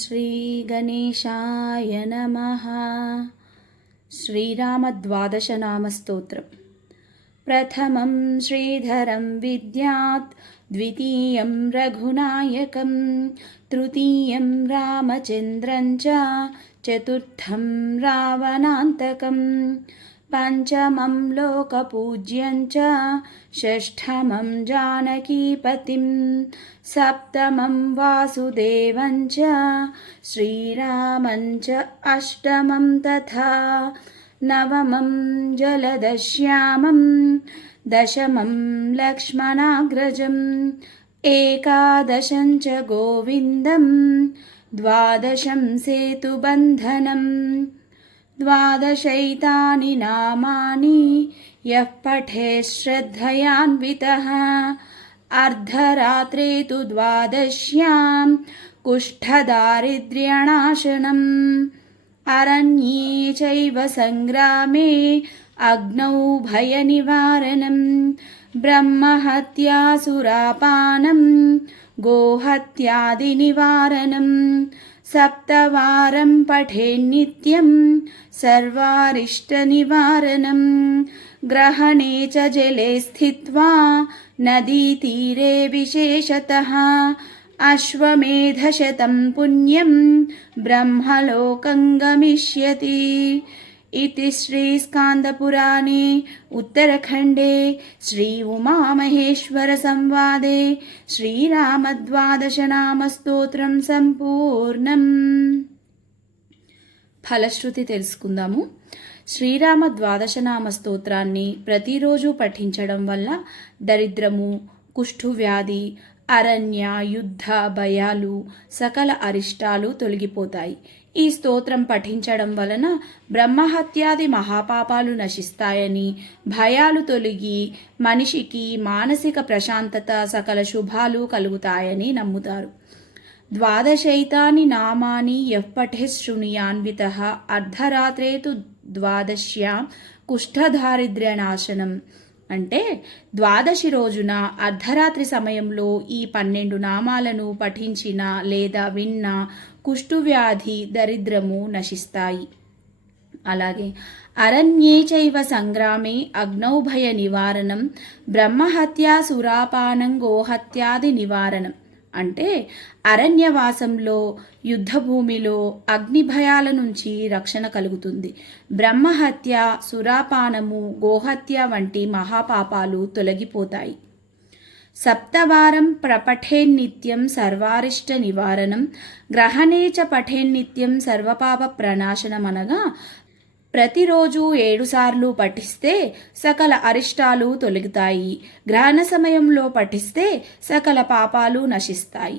శ్రీ గణేశాయ నమః. శ్రీరామ ద్వాదశ నామ స్తోత్రం. ప్రథమం శ్రీధరం విద్యాత్, ద్వితీయం రఘునాయకం, తృతీయం రామచంద్రం చ, చతుర్థం రావణాంతకం, పంచమం లోకపూజ్యం చ, షష్ఠమం జానకీపతిం, సప్తమం వాసుదేవం చ, శ్రీరామం చ, అష్టమం తథా నవమం జలదశ్యామం, దశమం లక్ష్మణాగ్రజం, ఏకాదశం చ గోవిందం, ద్వాదశం సేతుబంధనం. ద్వాదశైతాని నామాని యః పఠేత్ శ్రద్ధయాన్వితః, అర్ధరాత్రే తు ద్వాదశ్యాం కుష్ఠదారిద్ర్యనాశనం. అరణ్యే చైవ సంగ్రామే అగ్నౌ భయనివారణం, బ్రహ్మహత్యాసురాపానం గోహత్యాది నివారణం. సప్తవారం పఠేన్నిత్యం సర్వారిష్టనివారణం. గ్రహణే చ జలే స్థిత్వా నదీతీరే విశేషతః, అశ్వమేధశతం పుణ్యం బ్రహ్మలోకం గమిష్యతి. ఇతి శ్రీ స్కాందపురాణే ఉత్తరఖండే శ్రీ ఉమామహేశ్వర సంవాదే శ్రీరామద్వాదశ నామ స్తోత్రం సంపూర్ణం. ఫలశ్రుతి తెలుసుకుందాము. శ్రీరామ ద్వాదశనామ స్తోత్రాన్ని ప్రతిరోజు పఠించడం వల్ల దరిద్రము, కుష్ఠువ్యాధి, అరణ్య యుద్ధ భయాలు, సకల అరిష్టాలు తొలగిపోతాయి. ఈ స్తోత్రం పఠించడం వలన బ్రహ్మహత్యాది మహాపాపాలు నశిస్తాయని, భయాలు తొలగి మనిషికి మానసిక ప్రశాంతత, సకల శుభాలు కలుగుతాయని నమ్ముతారు. ద్వాదశైతాని నామాని యః పఠేత్ శృణుయాన్వితః, అర్ధరాత్రే తు ద్వాదశ్యాం కుష్ఠదారిద్ర్యనాశనం. అంటే ద్వాదశి రోజున అర్ధరాత్రి సమయంలో ఈ 12 నామాలను పఠించిన లేదా విన్న కుష్ఠువ్యాధి, దరిద్రము నశిస్తాయి. అలాగే అరణ్యే చైవ సంగ్రామే అగ్నౌ భయ నివారణం, బ్రహ్మహత్యా సురాపానం గోహత్యాది నివారణం. అంటే అరణ్యవాసంలో, యుద్ధభూమిలో అగ్ని భయాల నుంచి రక్షణ కలుగుతుంది. బ్రహ్మహత్య, సురాపానము, గోహత్య వంటి మహాపాపాలు తొలగిపోతాయి. సప్తవారం ప్రపఠేన్నిత్యం సర్వారిష్ట నివారణం, గ్రహణే చ పఠేన్నిత్యం సర్వపాప ప్రనాశనం. అనగా ప్రతిరోజు 7 సార్లు పఠిస్తే సకల అరిష్టాలు తొలగుతాయి. గ్రహణ సమయంలో పఠిస్తే సకల పాపాలు నశిస్తాయి.